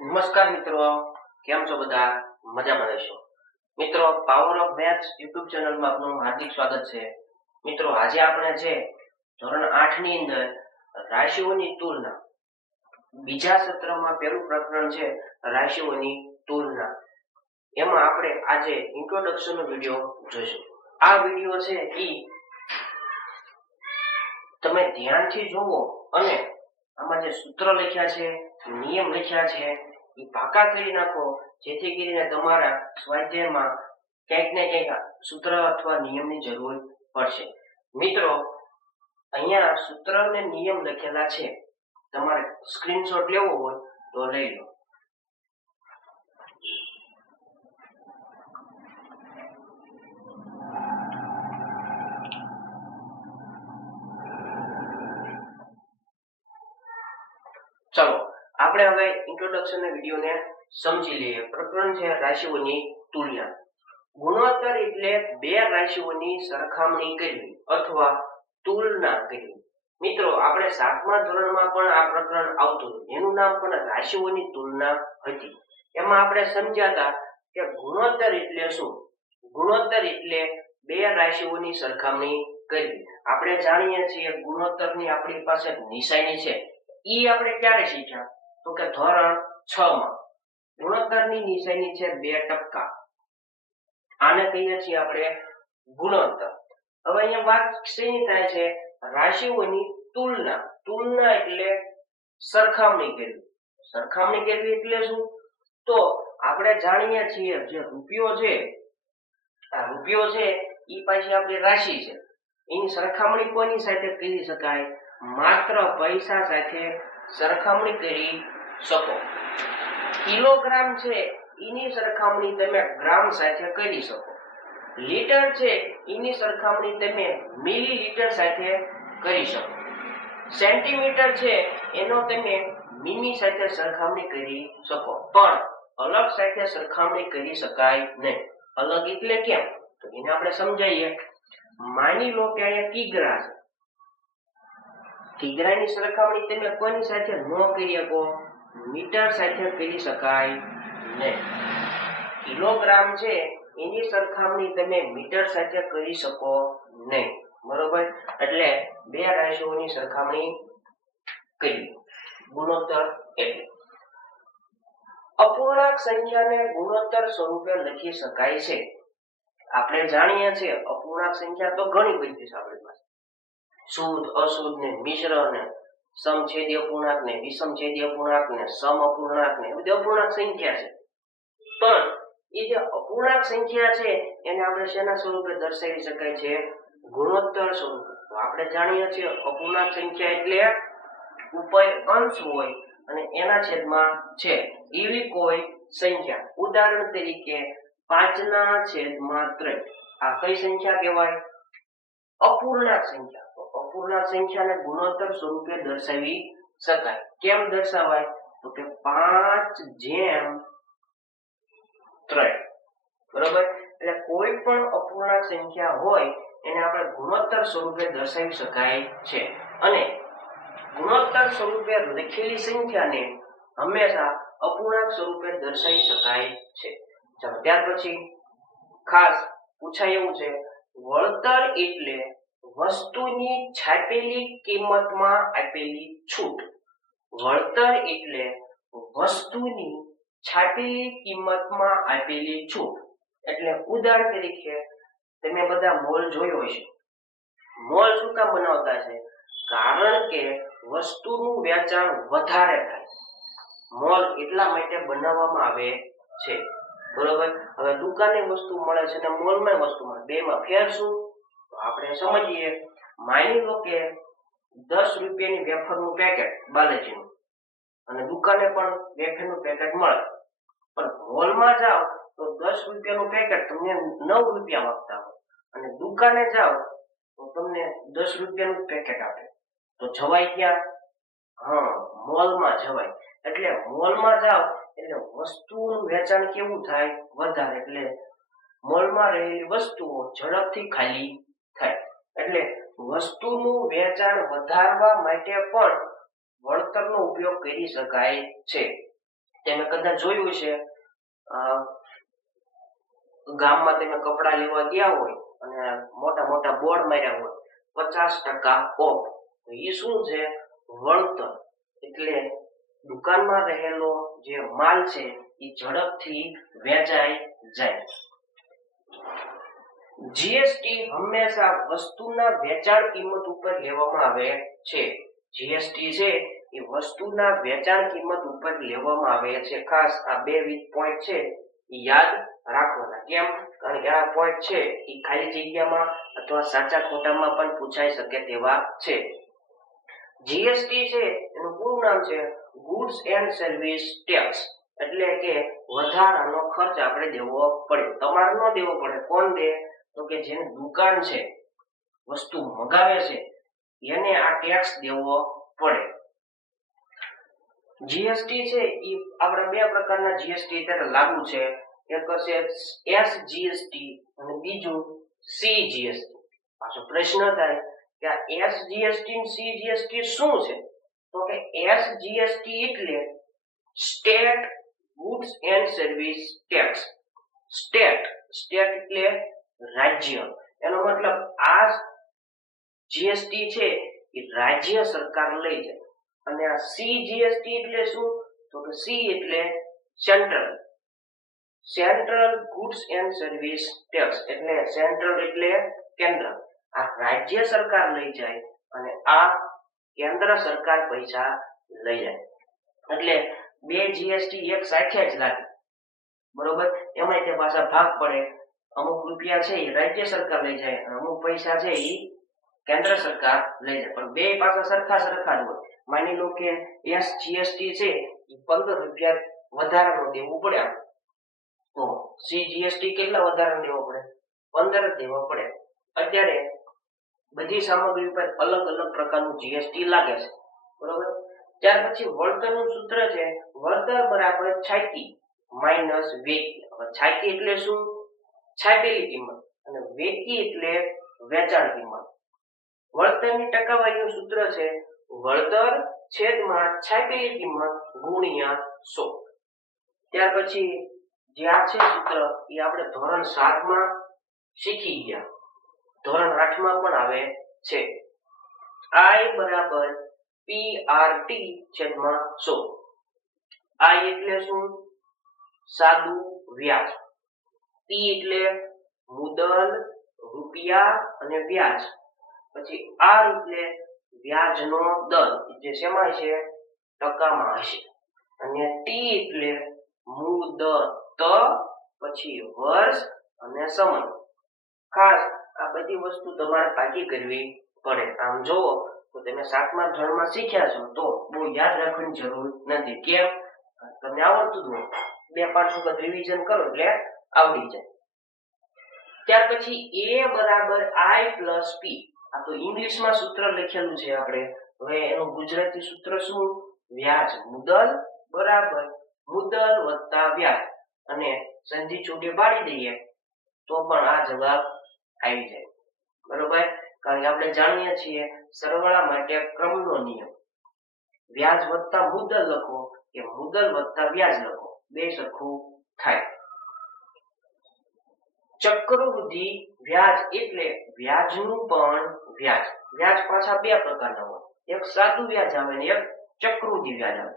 નમસ્કાર મિત્રો, કેમ છો બધા? મજામાં રહેશો મિત્રો. પાવર ઓફ મેથ્સ યુટ્યુબ ચેનલમાં આપનું હાર્દિક સ્વાગત છે. મિત્રો, આજે આપણે છે ધોરણ 8 ની અંદર રાશિઓની તુલના, બીજા સત્રમાં પહેલું પ્રકરણ છે રાશિઓની તુલના. એમાં આપણે આજે ઇન્ટ્રોડક્શન નો વિડિયો જોઈશું. આ વિડિયો છે ઈ તમે ધ્યાનથી જોવો અને આમાં જે સૂત્ર લખ્યા છે, નિયમ લખ્યા છે એ પાકા કરી નાખો, જેથી કરીને તમારા સ્વાધ્યાયમાં ક્યાંક ને ક્યાંક સૂત્ર અથવા નિયમની જરૂર પડશે. મિત્રો, અહીંયા સૂત્ર અને નિયમ લખેલા છે, તમારે સ્ક્રીનશોટ લેવો હોય તો લઈ લો. ચલો આપણે હવે ઇન્ટ્રોડક્શન ના વિડિયોને સમજી લઈએ. પ્રકરણ છે રાશિઓની તુલના. ગુણોત્તર એટલે બે રાશિઓની સરખામણી કરવી અથવા તુલના કરવી. મિત્રો, આપણે 7મા ધોરણમાં પણ આ પ્રકરણ આવતું હતું, એનું નામ પણ રાશિઓની તુલના હતી. એમાં આપણે સમજ્યા હતા કે ગુણોત્તર એટલે શું. ગુણોત્તર એટલે બે રાશિઓની સરખામણી કરવી. આપણે જાણીએ છીએ ગુણોત્તરની આપણી પાસે નિશાની છે. ઈ આપણે ક્યારે શીખ્યા? તો કે ધોરણ 6 માં. ગુણોત્તરની નિશાની છે 2%. આને કહીએ છીએ આપણે ગુણોત્તર. હવે અહીંયા વાત શેની થાય છે? રાશિઓની તુલના. તુલના એટલે સરખામણી કરવી. સરખામણી કરવી એટલે શું? તો આપણે જાણીએ છીએ જે રૂપિયો છે, આ રૂપિયો છે ઈ પાછી આપણી રાશિ છે. એની સરખામણી કોની સાથે કરી શકાય? માત્ર પૈસા સાથે સરખામણી કરી શકો. કિલોગ્રામ છે એની સરખામણી તમે ગ્રામ સાથે કરી શકો. લીટર છે એની સરખામણી તમે મિલીલીટર સાથે કરી શકો. સેન્ટીમીટર છે એનો તમે મિલી સાથે સરખામણી કરી શકો, પણ અલગ સાથે સરખામણી કરી શકાય નહીં. અલગ એટલે કેમ? તો એને આપણે સમજાવીએ. માની લો કે અહીંયા કિગ્રા છે. કિગ્રાની સરખામણી તમે કોની સાથે ન કરી શકો? મીટર સાથે કરી શકાય નહીં. કિલોગ્રામ છે એની સરખામણી તમે મીટર સાથે કરી શકો નહીં. બરોબર? એટલે બે રાશિઓની સરખામણી કરી. ગુણોત્તર એટલે અપૂર્ણાંક સંખ્યાને ગુણોત્તર સ્વરૂપે લખી શકાય છે. આપણે જાણીએ છીએ અપૂર્ણાંક સંખ્યા તો ઘણી બધી છે આપણી પાસે. શુદ્ધ, અશુદ્ધ ને મિશ્ર ને સમછેદી અપૂર્ણાંક ને વિષમછેદી અપૂર્ણાંક ને સમ અપૂર્ણાંક ને બધી અપૂર્ણાંક સંખ્યા છે. પણ એ જે અપૂર્ણાંક સંખ્યા છે એને આપણે શેના સ્વરૂપે દર્શાવી શકાય છે? ગુણોત્તર સ્વરૂપે. તો આપણે જાણીએ છીએ અપૂર્ણાંક સંખ્યા એટલે ઉપર અંશ હોય અને એના છેદમાં છે એવી કોઈ સંખ્યા. ઉદાહરણ તરીકે 5/3. આ કઈ સંખ્યા કહેવાય? અપૂર્ણાંક સંખ્યા. તો અપૂર્ણાંક સંખ્યાને ગુણોત્તર સ્વરૂપે દર્શાવી શકાય. કેમ દર્શાવાય? તો કે 5/3. બરોબર? એટલે કોઈ પણ અપૂર્ણાંક સંખ્યા હોય એને આપણે ગુણોત્તર સ્વરૂપે દર્શાવી શકાય છે. અને ગુણોત્તર સ્વરૂપે લખેલી સંખ્યાને હંમેશા અપૂર્ણાંક સ્વરૂપે દર્શાવી શકાય છે. ચાલો ત્યાર પછી ખાસ પૂછાય એવું છે, વળતર એટલે વસ્તુની છાપેલી કિંમતમાં આપેલી છૂટ. વળતર એટલે વસ્તુની છાપેલી કિંમતમાં આપેલી છૂટ. એટલે ઉદાહરણ તરીકે તમે બધા મોલ જોયો હશે. મોલ શું કામ બનાવતા છે? કારણ કે વસ્તુનું વેચાણ વધારે થાય. મોલ એટલા માટે બનાવવામાં આવે છે. બરોબર? હવે દુકાને વસ્તુ મળે છે અને મોલમાં વસ્તુ મળે, બેમાં ફેર શું? તો આપણે સમજીએ. માની લો કે 10 રૂપિયાની વેફરનું પેકેટ બાલાજીનું, અને દુકાને પણ વેફરનું પેકેટ મળે. પણ મોલમાં જાઓ તો 10 રૂપિયાનું પેકેટ તમને 9 રૂપિયા આપતા હોય, અને દુકાને જાઓ તો તમને 10 રૂપિયાનું પેકેટ આપે. તો જવાય ક્યાં? મોલમાં જવાય. એટલે મોલમાં જાઓ એટલે વસ્તુનું વેચાણ કેવું થાય? વધારે. એટલે મોલમાં રહેલી વસ્તુઓ ઝડપથી ખાલી થાય. એટલે વસ્તુનું વેચાણ વધારવા માટે પણ વળતરનો ઉપયોગ કરી શકાય છે. તમે કદાચ જોયું છે ગામમાં તમે કપડા લેવા ગયા હોય અને મોટા મોટા બોર્ડ માર્યા હોય 50% ઓફ, તો એ શું છે? વળતર. એટલે દુકાનમાં રહેલો જે માલ છે એ ઝડપથી વેચાઈ જાય. જીએસટી હંમેશા વસ્તુના વેચાણ કિંમત ઉપર લેવામાં આવે છે. જીએસટી છે એ વસ્તુના વેચાણ કિંમત ઉપર લેવામાં આવે છે. ખાસ આ બે પોઈન્ટ છે એ યાદ રાખવાના. કેમ? કારણ કે આ પોઈન્ટ છે એ ખાલી જગ્યામાં અથવા સાચા ખોટામાં પણ પૂછાઈ શકે તેવા છે. જીએસટી છે એનું પૂરું નામ છે ગુડ્સ એન્ડ સર્વિસ ટેક્સ. એટલે કે વધારાનો ખર્ચ આપણે દેવો પડે. તમારે ન દેવો પડે. કોણ દે? તો કે જેને દુકાન છે, વસ્તુ મગાવે છે, એને આ ટેક્સ દેવો પડે. જીએસટી છે એ આપણે બે પ્રકારના જીએસટી અત્યારે લાગુ છે. એક છે એસજીએસટી અને બીજું સીજીએસટી. પાછો પ્રશ્ન થાય કે આ એસજીએસટી અને સીજીએસટી શું છે? તો કે એસજીએસટી એટલે state goods and service tax. State એટલે રાજ્ય. એનો મતલબ આ જીએસટી છે એ રાજ્ય સરકાર લઈ જાય. અને આ સીજીએસટી એટલે શું? તો કે સી એટલે central goods and service tax. એટલે સેન્ટ્રલ એટલે કેન્દ્ર. આ રાજ્ય સરકાર લઈ જાય અને આ કેન્દ્ર સરકાર પૈસા લઈ જાય. એટલે બે જીએસટી એક સાથે જ લાગે. બરોબર? એમાં તે પાછા ભાગ પડે. અમુક રૂપિયા છે એ રાજ્ય સરકાર લઈ જાય અને અમુક પૈસા છે એ કેન્દ્ર સરકાર લઈ જાય. પણ બે પાછા સરખા જ હોય. માની લો કે એસજીએસટી છે એ 15 રૂપિયા વધારાનો દેવું પડે, તો સીજીએસટી કેટલા વધારાનો દેવો પડે? 15 દેવો પડે. અત્યારે બધી સામગ્રી ઉપર અલગ અલગ પ્રકારનું જીએસટી લાગે છે. બરોબર? ત્યાર પછી વળતરનું સૂત્ર છે વળતર બરાબર છાંકી માઈનસ વેચી. હવે છાંકી એટલે શું? છાપેલી કિંમત. અને વેચી એટલે વેચાણ કિંમત. વળતરની ટકાવારીનું સૂત્ર છે વળતર છેદમાં છાપેલી કિંમત ગુણ્યા 100. ત્યાર પછી જે આ છે સૂત્ર એ આપણે ધોરણ 7 માં શીખી ગયા. ધોરણ 8 માં પણ આવે છે. I બરાબર PRT છેદમાં 100. I એટલે શું? સાદું વ્યાજ. P એટલે મુદ્દલ, રૂપિયા અને વ્યાજ. પછી R એટલે વ્યાજનો દર, જે શેમાં છે? ટકામાં હશે. અને T એટલે મુદત, પછી વર્ષ અને સમય. ખાસ આ બધી વસ્તુ તમારે પાકી કરવી પડે. આમ જોવો તો તમે 7મા ધોરણમાં શીખ્યા છો તો બહુ યાદ રાખવાની જરૂર નથી. કેમ? તમને આવડતું જ હોય. 2-5 વખત રિવિઝન કરો એટલે આવડી જાય. ત્યાર પછી A બરાબર I plus P. આ તો ઇંગ્લિશમાં સૂત્ર લખેલું છે આપણે. હવે એનું ગુજરાતી સૂત્ર શું? વ્યાજ મુદ્દલ બરાબર મુદ્દલ વત્તા વ્યાજ. અને સંધિ છૂટી પાડી દઈએ તો પણ આ જવાબ આવી જાય. બરોબર? કારણ કે આપણે જાણીએ છીએ સરવાળા માટે ક્રમનો નિયમ. વ્યાજ વત્તા મુદ્દલ લખો કે મુદ્દલ વત્તા વ્યાજ લખો, બે સરખું થાય. ચક્રવૃદ્ધિ વ્યાજ એટલે વ્યાજનું પણ વ્યાજ. વ્યાજ પાછા બે પ્રકારના હોય. એક સાદું વ્યાજ આવે અને એક ચક્રવૃદ્ધિ વ્યાજ આવે.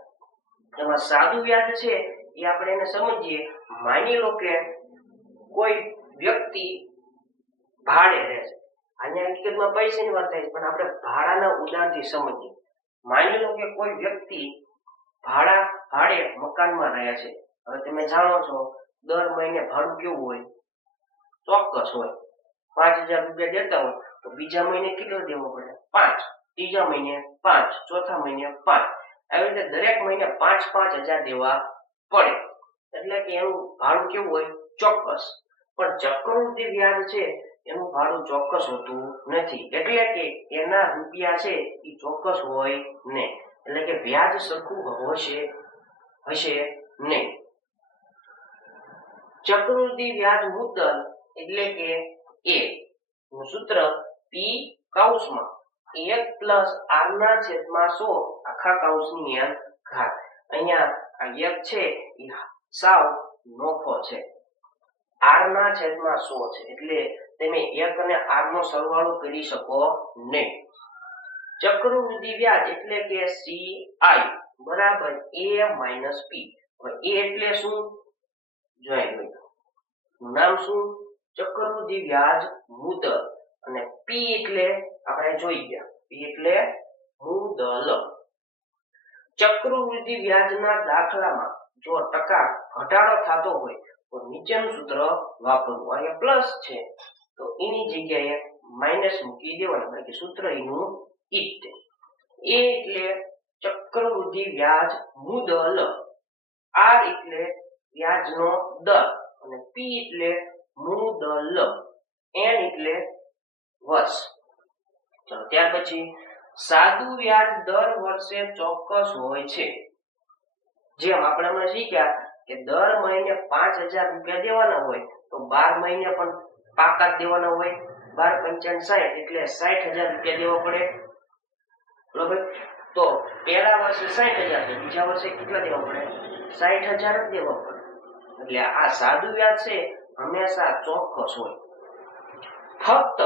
એમાં સાદું વ્યાજ છે એ આપણે એને સમજીએ. માની લો કે કોઈ વ્યક્તિ ભાડે રહે છે. અહીંયા હકીકતમાં પૈસાની વાત થાય પણ આપણે ભાડાના ઉદાહરણથી સમજીએ. માની લો કે કોઈ વ્યક્તિ ભાડે મકાનમાં રહે છે. હવે તમે જાણો છો દર મહિને ભાડું કેવું હોય? ચોક્કસ હોય. 5000 રૂપિયા દેતા હોય તો બીજા મહિને કેટલો દેવો પડે? 5. ત્રીજા મહિને 5, ચોથા મહિને 5. આવી રીતે દરેક મહિને 5-5000 દેવા પડે. એટલે કે એનું ભાડું કેવું હોય? ચોક્કસ. પણ ચક્રવૃદ્ધિ વ્યાજ છે એનું ભાડું ચોક્કસ હોતું નથી. એટલે કે એના રૂપિયા છે એ ચોક્કસ હોય નહીં. એટલે કે વ્યાજ સરખું હશે નહીં. ચક્રવૃદ્ધિ વ્યાજ મુદ્દલ એટલે કે A નું સૂત્ર P કૌંસમાં 1 + R/100 આખા કૌંસની ઘાત. અહીંયા આ 1 છે એ સાવ નોખો છે. r ના છેદમાં 100 છે એટલે તમે 1 અને r નો સરવાળો કરી શકો નહીં. ચક્રવૃદ્ધિ વ્યાજ એટલે કે CI બરાબર a - p. હવે a એટલે શું જોઈ લો. નામ શું? ચક્રવૃદ્ધિ વ્યાજ મુદલ અને p એટલે આપણે જોઈ ગયા. p એટલે મુદલ. ચક્રવૃદ્ધિ વ્યાજના દાખલામાં જો ટકા ઘટાડો થતો હોય તો નીચેનું સૂત્ર વાપરવું. અહીંયા પ્લસ છે તો એની જગ્યાએ માઈનસ મૂકી દેવાનું, કારણ કે સૂત્ર એનું ઈ જ છે. a એટલે ચક્રવૃદ્ધિ વ્યાજ મુદલ, r એટલે વ્યાજનો દર અને p એટલે મુદલ, n એટલે વર્ષ. ચાલો ત્યાર પછી સાદું વ્યાજ દર વર્ષે ચોક્કસ હોય છે. જેમ આપણે હમણાં શીખ્યા કે દર મહિને 5000 રૂપિયા દેવાના હોય તો 12 મહિને પણ પાકા દેવાના હોય. 12 × 5 = 60 એટલે 60000 રૂપિયા દેવા પડે. બરોબર? તો પહેલા વર્ષે 60000 તો બીજા વર્ષે કેટલા દેવા પડે? 60000 જ દેવા પડે. એટલે આ સાદું વ્યાજ છે હંમેશા ચોક્કસ હોય. ફક્ત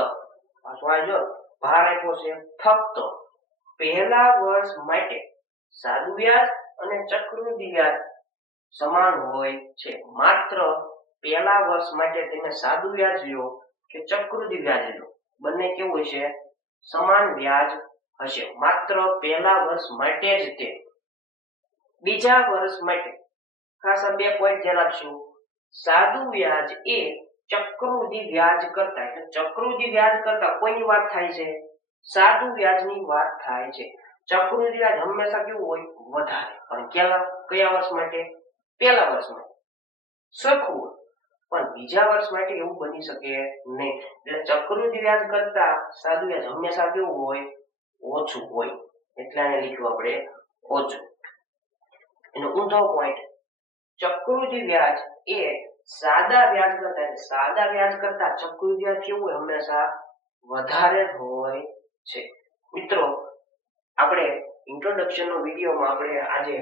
પાછો ભાર આપ્યો છે, ફક્ત પહેલા વર્ષ માટે સાદું વ્યાજ અને ચક્રવૃદ્ધિ વ્યાજ સમાન હોય છે. માત્ર પહેલા વર્ષ માટે તમે સાદું વ્યાજ લ્યો કે ચક્રવૃદ્ધિ વ્યાજ લ્યો, બંને કેવું હશે? સમાન વ્યાજ હશે. માત્ર પહેલા વર્ષ માટે જ તે. બીજા વર્ષ માટે ખાસ આ 2 પોઈન્ટ ધ્યાન આપશું. સાદું વ્યાજ એ ચક્રવૃદ્ધિ વ્યાજ કરતા, એટલે ચક્રવૃદ્ધિ વ્યાજ કરતા કોઈની વાત થાય છે? સાદું વ્યાજની વાત થાય છે. ચક્રવૃદ્ધિ વ્યાજ હંમેશા કેવું હોય? વધારે. પણ કયા વર્ષ માટે? પહેલા વર્ષ માટે સરખું હોય, પણ બીજા વર્ષ માટે એવું બની શકે નહીં. એટલે ચક્રવૃદ્ધિ વ્યાજ કરતા સાદું વ્યાજ હંમેશા કેવું હોય? ઓછું હોય. એટલે આને લખ્યું આપણે ઓછું. એનો ઊંધો પોઈન્ટ, ચક્રવૃદ્ધિ વ્યાજ એ સાદા વ્યાજ કરતા, એટલે સાદા વ્યાજ કરતા ચક્રવૃદ્ધિ વ્યાજ કેવું હોય? હંમેશા વધારે હોય છે. મિત્રો, આપણે ઇન્ટ્રોડક્શન નો વિડીયોમાં આપણે આજે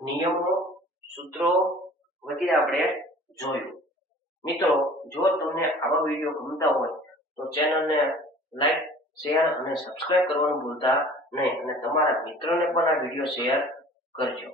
નિયમો, સૂત્રો વગેરે આપણે જોયું. મિત્રો, જો તમને આવા વિડીયો ગમતા હોય તો ચેનલને લાઈક, શેર અને સબસ્ક્રાઇબ કરવાનું ભૂલતા નહીં અને તમારા મિત્રોને પણ આ વિડીયો શેર કરજો.